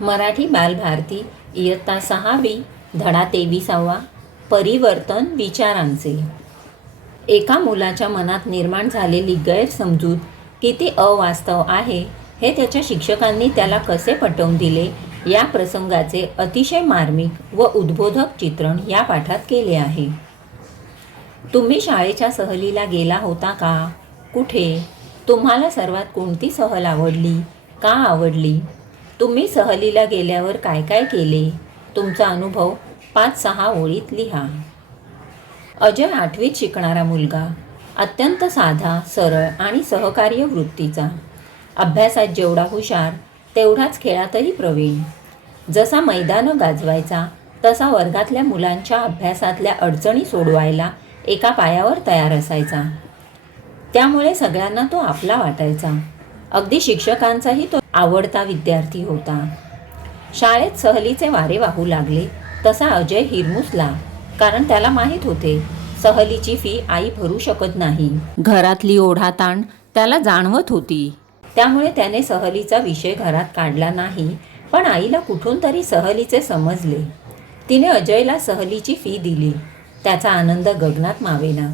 मराठी बालभारती इयत्ता सहावी धडा तेविसावा परिवर्तन विचारांचे. एका मुलाच्या मनात निर्माण झालेली गैरसमजूत किती अवास्तव आहे हे त्याच्या शिक्षकांनी त्याला कसे पटवून दिले या प्रसंगाचे अतिशय मार्मिक व उद्बोधक चित्रण या पाठात केले आहे. तुम्ही शाळेच्या सहलीला गेला होता का? कुठे? तुम्हाला सर्वात कोणती सहल आवडली? का आवडली? तुम्ही सहलीला गेल्यावर काय काय केले? तुमचा अनुभव पाच सहा ओळीत लिहा. अजय आठवीत शिकणारा मुलगा. अत्यंत साधा सरळ आणि सहकार्य वृत्तीचा. अभ्यासात जेवढा हुशार तेवढाच खेळातही प्रवीण. जसा मैदानं गाजवायचा तसा वर्गातल्या मुलांच्या अभ्यासातल्या अडचणी सोडवायला एका पायावर तयार असायचा. त्यामुळे सगळ्यांना तो आपला वाटायचा. अगदी शिक्षकांचाही तो आवडता विद्यार्थी होता. शाळेत सहलीचे वारे वाहू लागले. तसा अजय हिरमुसला कारण त्याला माहीत होते सहलीची फी आई भरू शकत नाही. घरातली ओढाताण त्याला जाणवत होती. त्यामुळे त्याने सहलीचा विषय घरात काढला नाही पण आईला कुठून तरी सहलीचे समजले. तिने अजयला सहलीची फी दिली. त्याचा आनंद गगनात मावेना.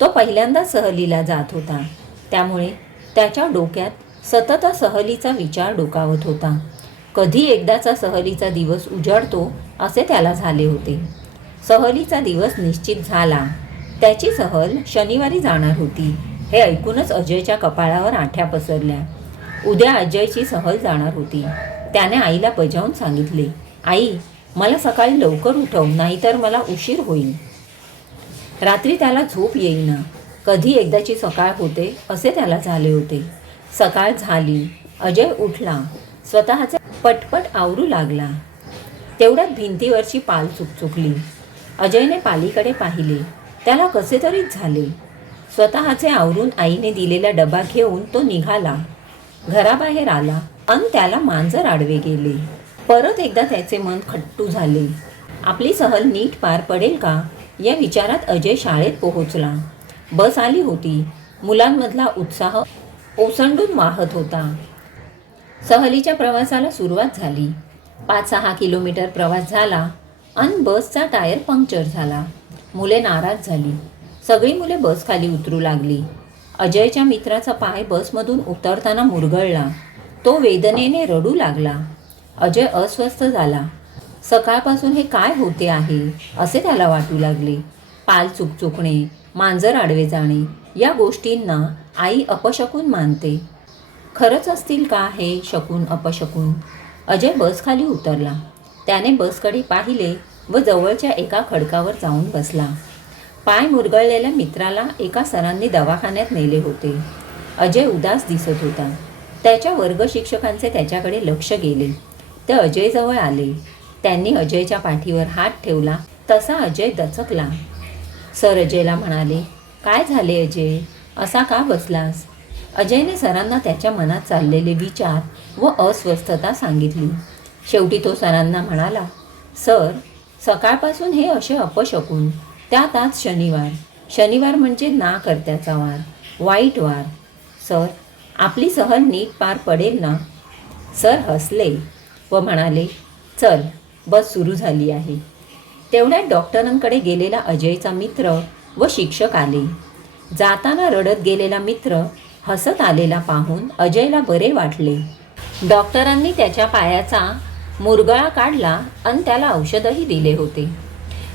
तो पहिल्यांदा सहलीला जात होता. त्यामुळे त्याच्या डोक्यात सतत सहलीचा विचार डोकावत होता. कधी एकदाचा सहलीचा दिवस उजाडतो असे त्याला झाले होते. सहलीचा दिवस निश्चित झाला. त्याची सहल शनिवारी जाणार होती. हे ऐकूनच अजयच्या कपाळावर आठ्या पसरल्या. उद्या अजयची सहल जाणार होती. त्याने आईला बजावून सांगितले आई मला सकाळी लवकर उठव नाहीतर मला उशीर होईल. रात्री त्याला झोप येईना. कधी एकदाची सकाळ होते असे त्याला झाले होते. सकाळ झाली अजय उठला स्वतःचे पटपट आवरू लागला. तेवढ्यात भिंतीवरची पाल चुकचुकली. अजयने पालीकडे पाहिले. त्याला कसे तरीच झाले. स्वतःचे आवरून आईने दिलेला डबा घेऊन तो निघाला. घराबाहेर आला अन त्याला मांजर आडवे गेले. परत एकदा त्याचे मन खट्टू झाले. आपली सहल नीट पार पडेल का? या विचारात अजय शाळेत पोहोचला. बस आली होती. मुलांमधला उत्साह ओसंडून वाहत होता. सहलीच्या प्रवासाला सुरुवात झाली. पाच सहा किलोमीटर प्रवास झाला आणि बसचा टायर पंक्चर झाला. मुले नाराज झाली. सगळी मुले बस खाली उतरू लागली. अजयच्या मित्राचा पाय बसमधून उतरताना मुरगळला. तो वेदनेने रडू लागला. अजय अस्वस्थ झाला. सकाळपासून हे काय होते आहे? असे त्याला वाटू लागले. पाल चुकचुकणे मांजर आडवे जाणे या गोष्टींना आई अपशकून मानते. खरंच असतील का हे शकून अपशकून? अजय बसखाली उतरला. त्याने बसकडे पाहिले व जवळच्या एका खडकावर जाऊन बसला. पाय मुरगळलेल्या मित्राला एका सरांनी दवाखान्यात नेले होते. अजय उदास दिसत होता. त्याच्या वर्ग शिक्षकांचे त्याच्याकडे लक्ष गेले. ते अजयजवळ आले. त्यांनी अजयच्या पाठीवर हात ठेवला. तसा अजय दचकला. सर अजयला म्हणाले काय झाले अजय? असा का बसलास? अजयने सरांना त्याच्या मनात चाललेले विचार व अस्वस्थता सांगितली. शेवटी तो सरांना म्हणाला सर सकाळपासून हे असे अपशकून. त्यात आज शनिवार. शनिवार म्हणजे ना करत्याचा वार वाईट वार. सर आपली सहल नीट पार पडेल ना? सर हसले व म्हणाले चल बस सुरू झाली आहे. तेवढ्यात डॉक्टरांकडे गेलेला अजयचा मित्र व शिक्षक आले. जाताना रडत गेलेला मित्र हसत आलेला पाहून अजयला बरे वाटले. डॉक्टरांनी त्याच्या पायाचा मुरगळा काढला आणि त्याला औषधही दिले होते.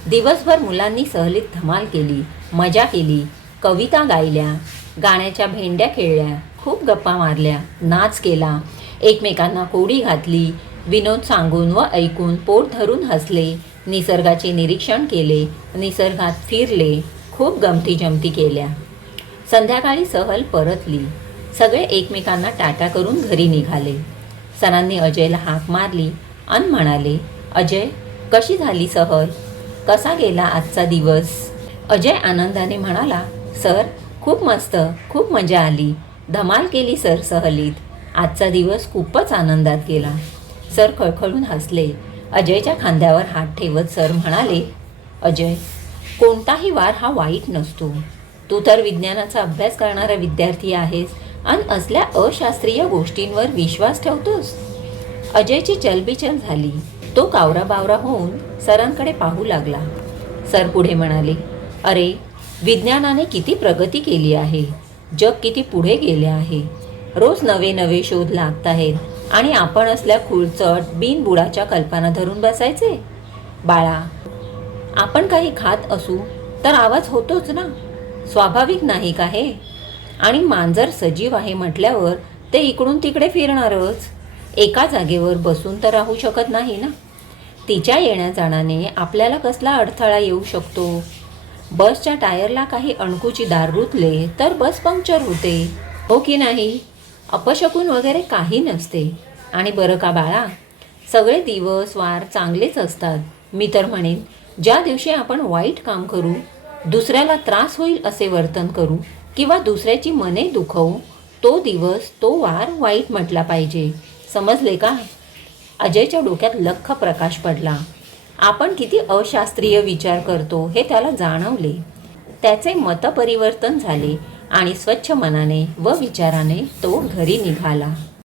दिवसभर मुलांनी सहलीत धमाल केली मजा केली कविता गायल्या गाण्याच्या भेंड्या खेळल्या खूप गप्पा मारल्या नाच केला एकमेकांना कोडी घातली विनोद सांगून व ऐकून पोट धरून हसले. निसर्गाचे निरीक्षण केले निसर्गात फिरले खूप गमती जमती केल्या. संध्याकाळी सहल परतली. सगळे एकमेकांना टाटा करून घरी निघाले. सरांनी अजयला हाक मारली अन म्हणाले अजय कशी झाली सहल? कसा गेला आजचा दिवस? अजय आनंदाने म्हणाला सर खूप मस्त खूप मजा आली. धमाल केली सर सहलीत. आजचा दिवस खूपच आनंदात गेला. सर खळखळून हसले. अजयच्या खांद्यावर हात ठेवत सर म्हणाले अजय कोणताही वार हा वाईट नसतो. तू तर विज्ञानाचा अभ्यास करणारा विद्यार्थी आहेस आणि असल्या अशास्त्रीय गोष्टींवर विश्वास ठेवतोस. अजयची चलबिचल झाली. तो कावरा बावरा होऊन सरांकडे पाहू लागला. सर पुढे म्हणाले अरे विज्ञानाने किती प्रगती केली आहे. जग किती पुढे गेले आहे. रोज नवे नवे शोध लागत आहेत. आणि आपण असल्या खुळचट बिनबुडाच्या कल्पना धरून बसायचे? बाळा आपण काही खात असू तर आवाज होतोच ना. स्वाभाविक नाही का हे? आणि मांजर सजीव आहे म्हटल्यावर ते इकडून तिकडे फिरणारच. एका जागेवर बसून तर राहू शकत नाही ना. तिच्या येण्या जाण्याने आपल्याला कसला अडथळा येऊ शकतो? बसच्या टायरला काही अणकुची दार रुतले तर बस पंक्चर होते. हो की नाही? अपशकून वगैरे काही नसते. आणि बरं का बाळा? सगळे दिवस वार चांगलेच असतात. मी तर म्हणेन ज्या दिवशी आपण वाईट काम करू दुसऱ्याला त्रास होईल असे वर्तन करू किंवा दुसऱ्याची मने दुखवू तो दिवस तो वार वाईट म्हटला पाहिजे. समजले का? अजयच्या डोक्यात लख प्रकाश पडला. आपण किती अशास्त्रीय विचार करतो हे त्याला जाणवले. त्याचे मतपरिवर्तन झाले. आणि स्वच्छ मनाने व विचाराने तो घरी निघाला.